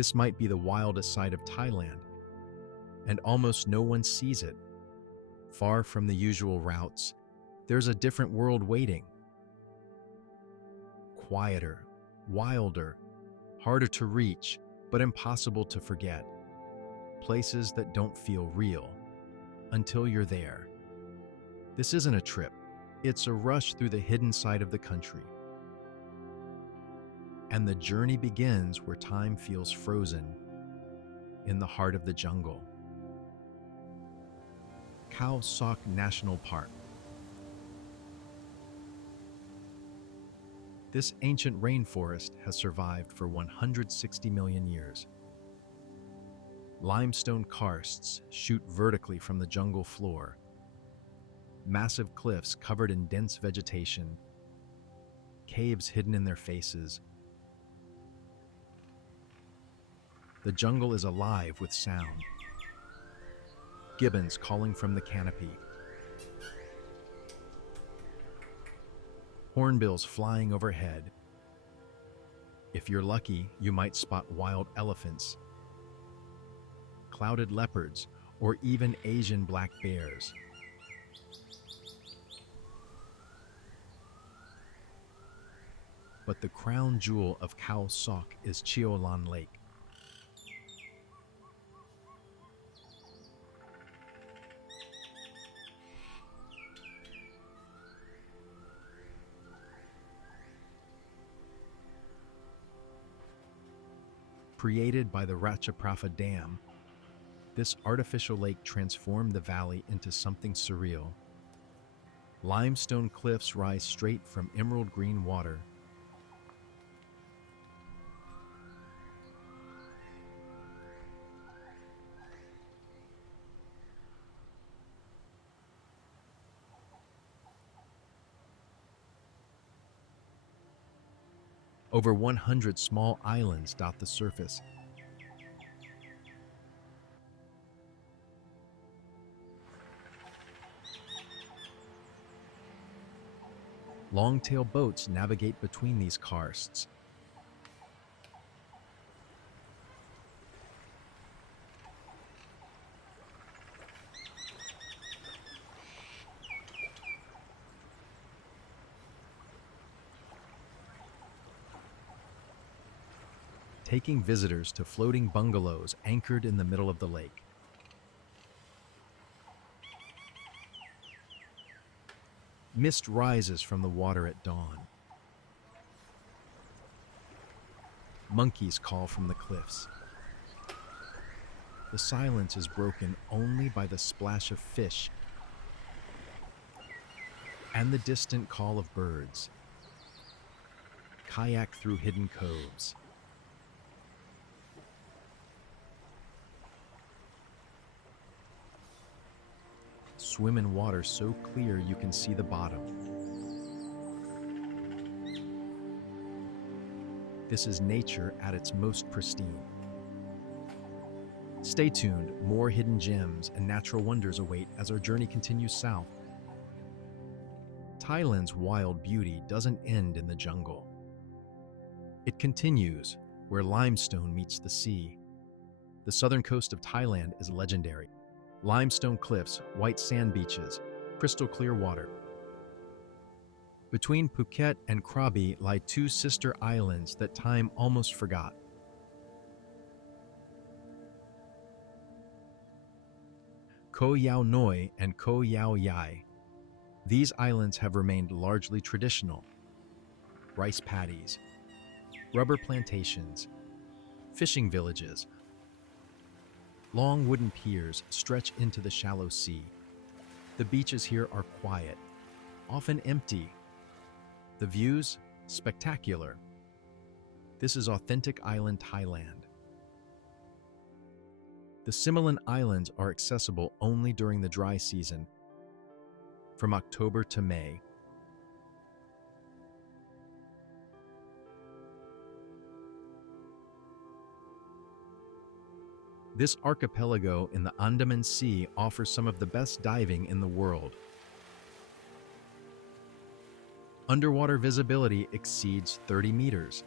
This might be the wildest side of Thailand, and almost no one sees it. Far from the usual routes, there's a different world waiting. Quieter, wilder, harder to reach, but impossible to forget. Places that don't feel real until you're there. This isn't a trip, it's a rush through the hidden side of the country. And the journey begins where time feels frozen, in the heart of the jungle. Khao Sok National Park. This ancient rainforest has survived for 160 million years. Limestone karsts shoot vertically from the jungle floor. Massive cliffs covered in dense vegetation. Caves hidden in their faces. The jungle is alive with sound. Gibbons calling from the canopy. Hornbills flying overhead. If you're lucky, you might spot wild elephants, clouded leopards, or even Asian black bears. But the crown jewel of Khao Sok is Chiolan Lake. Created by the Ratchaprapha Dam, this artificial lake transformed the valley into something surreal. Limestone cliffs rise straight from emerald green water. Over 100 small islands dot the surface. Long-tail boats navigate between these karsts. Taking visitors to floating bungalows anchored in the middle of the lake. Mist rises from the water at dawn. Monkeys call from the cliffs. The silence is broken only by the splash of fish and the distant call of birds. Kayak through hidden coves. Swim in water so clear you can see the bottom. This is nature at its most pristine. Stay tuned, more hidden gems and natural wonders await as our journey continues south. Thailand's wild beauty doesn't end in the jungle. It continues where limestone meets the sea. The southern coast of Thailand is legendary. Limestone cliffs, white sand beaches, crystal clear water. Between Phuket and Krabi lie two sister islands that time almost forgot. Koh Yao Noi and Koh Yao Yai. These islands have remained largely traditional. Rice paddies, rubber plantations, fishing villages. Long wooden piers stretch into the shallow sea. The beaches here are quiet, often empty. The views, spectacular. This is authentic island Thailand. The Similan Islands are accessible only during the dry season, from October to May. This archipelago in the Andaman Sea offers some of the best diving in the world. Underwater visibility exceeds 30 meters.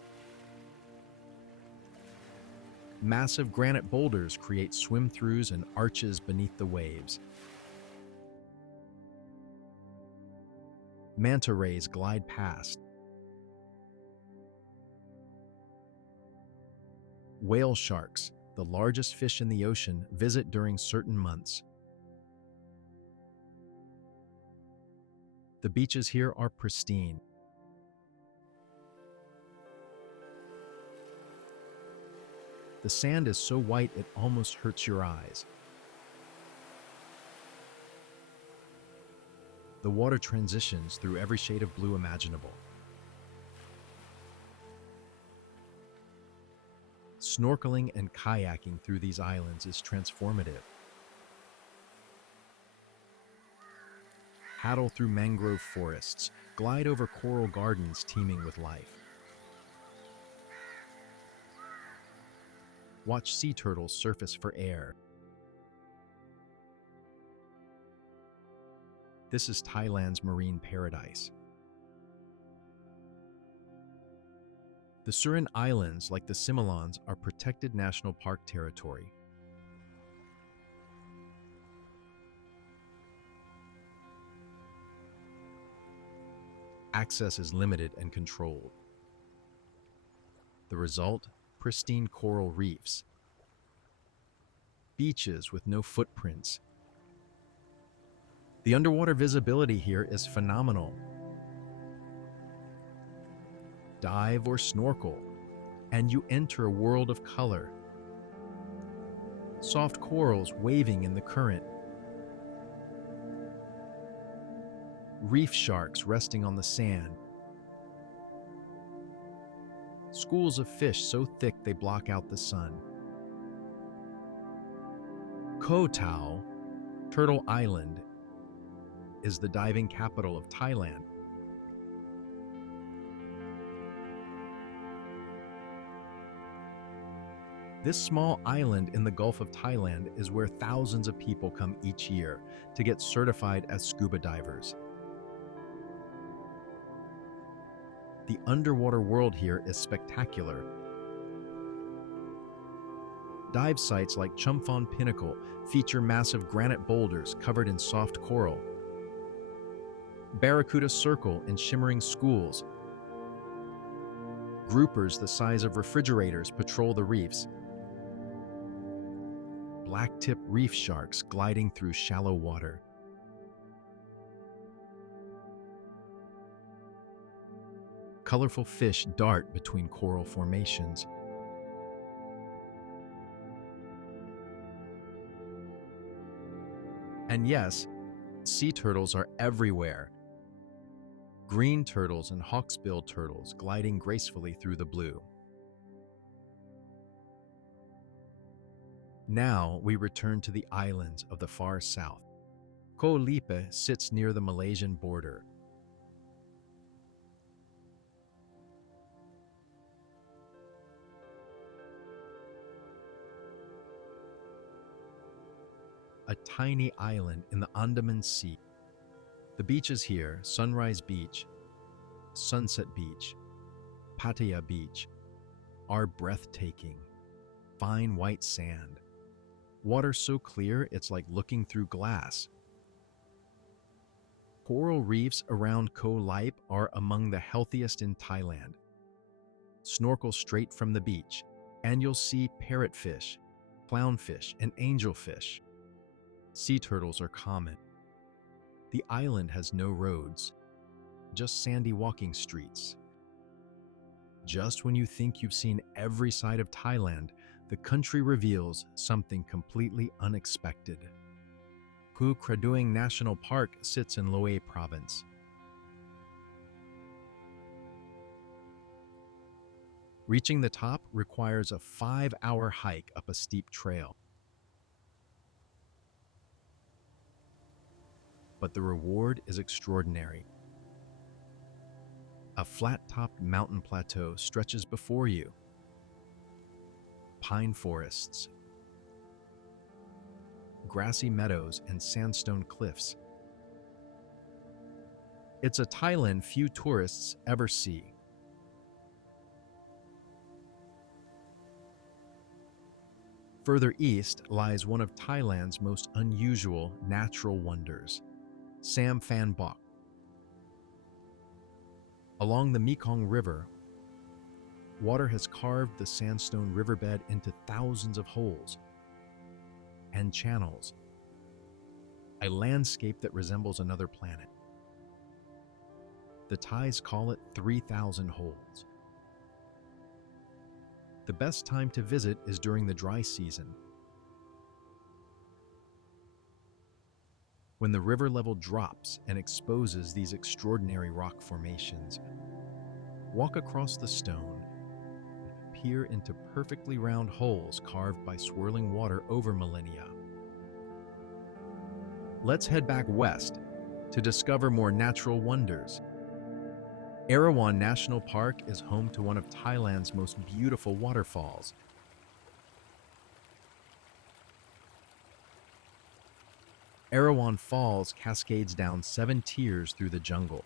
Massive granite boulders create swim-throughs and arches beneath the waves. Manta rays glide past. Whale sharks, the largest fish in the ocean, visit during certain months. The beaches here are pristine. The sand is so white it almost hurts your eyes. The water transitions through every shade of blue imaginable. Snorkeling and kayaking through these islands is transformative. Paddle through mangrove forests, glide over coral gardens teeming with life. Watch sea turtles surface for air. This is Thailand's marine paradise. The Surin Islands, like the Similans, are protected national park territory. Access is limited and controlled. The result? Pristine coral reefs. Beaches with no footprints. The underwater visibility here is phenomenal. Dive or snorkel, and you enter a world of color. Soft corals waving in the current. Reef sharks resting on the sand. Schools of fish so thick they block out the sun. Koh Tao, Turtle Island, is the diving capital of Thailand. This small island in the Gulf of Thailand is where thousands of people come each year to get certified as scuba divers. The underwater world here is spectacular. Dive sites like Chumpphon Pinnacle feature massive granite boulders covered in soft coral. Barracuda Circle in shimmering schools. Groupers the size of refrigerators patrol the reefs. Blacktip reef sharks gliding through shallow water. Colorful fish dart between coral formations. And yes, sea turtles are everywhere. Green turtles and hawksbill turtles gliding gracefully through the blue. Now we return to the islands of the far south. Koh Lipe sits near the Malaysian border. A tiny island in the Andaman Sea. The beaches here, Sunrise Beach, Sunset Beach, Pattaya Beach, are breathtaking. Fine white sand. Water so clear it's like looking through glass. Coral reefs around Koh Lipe are among the healthiest in Thailand. Snorkel straight from the beach, and you'll see parrotfish, clownfish, and angelfish. Sea turtles are common. The island has no roads, just sandy walking streets. Just when you think you've seen every side of Thailand, the country reveals something completely unexpected. Phu Kradueng National Park sits in Lipe province. Reaching the top requires a 5-hour hike up a steep trail. But the reward is extraordinary. A flat-topped mountain plateau stretches before you. Pine forests, grassy meadows, and sandstone cliffs. It's a Thailand few tourists ever see. Further east lies one of Thailand's most unusual natural wonders, Sam Phan Bok. Along the Mekong River, water has carved the sandstone riverbed into thousands of holes and channels, a landscape that resembles another planet. The Thais call it 3,000 holes. The best time to visit is during the dry season, when the river level drops and exposes these extraordinary rock formations. Walk across the stone, peer into perfectly round holes carved by swirling water over millennia. Let's head back west to discover more natural wonders. Erawan National Park is home to one of Thailand's most beautiful waterfalls. Erawan Falls cascades down 7 tiers through the jungle.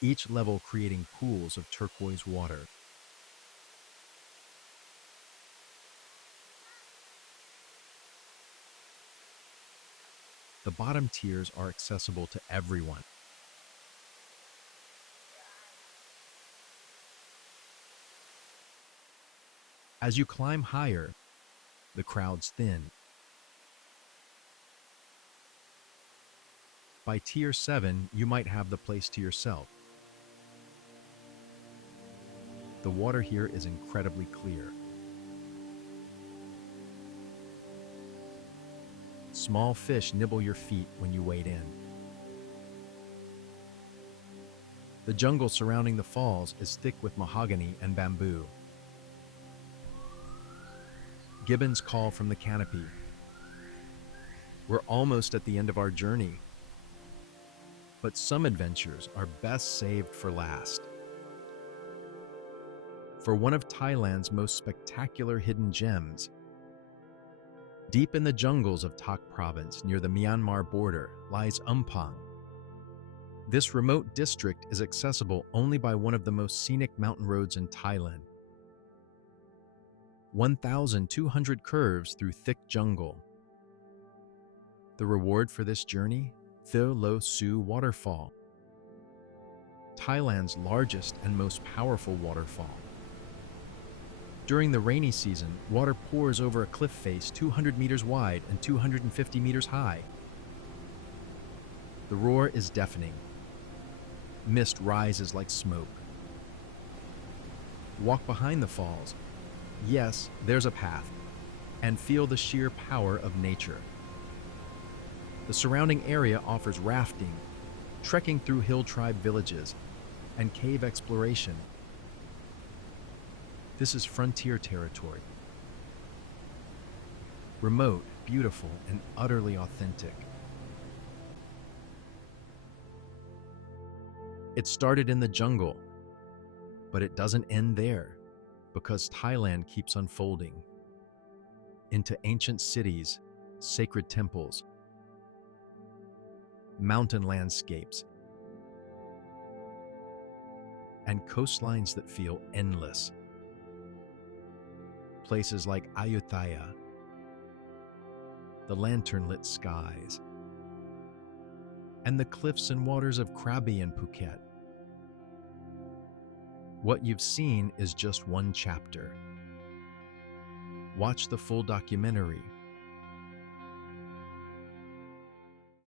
Each level creating pools of turquoise water. The bottom tiers are accessible to everyone. As you climb higher, the crowds thin. By tier 7, you might have the place to yourself. The water here is incredibly clear. Small fish nibble your feet when you wade in. The jungle surrounding the falls is thick with mahogany and bamboo. Gibbons call from the canopy. We're almost at the end of our journey, but some adventures are best saved for last. For one of Thailand's most spectacular hidden gems, deep in the jungles of Tak Province near the Myanmar border lies Umpang. This remote district is accessible only by one of the most scenic mountain roads in Thailand. 1,200 curves through thick jungle. The reward for this journey? Tho Lo Su Waterfall, Thailand's largest and most powerful waterfall. During the rainy season, water pours over a cliff face 200 meters wide and 250 meters high. The roar is deafening. Mist rises like smoke. Walk behind the falls. Yes, there's a path, and feel the sheer power of nature. The surrounding area offers rafting, trekking through hill tribe villages, and cave exploration. This is frontier territory. Remote, beautiful, and utterly authentic. It started in the jungle, but it doesn't end there, because Thailand keeps unfolding into ancient cities, sacred temples, mountain landscapes, and coastlines that feel endless. Places like Ayutthaya, the lantern-lit skies, and the cliffs and waters of Krabi and Phuket. What you've seen is just one chapter. Watch the full documentary,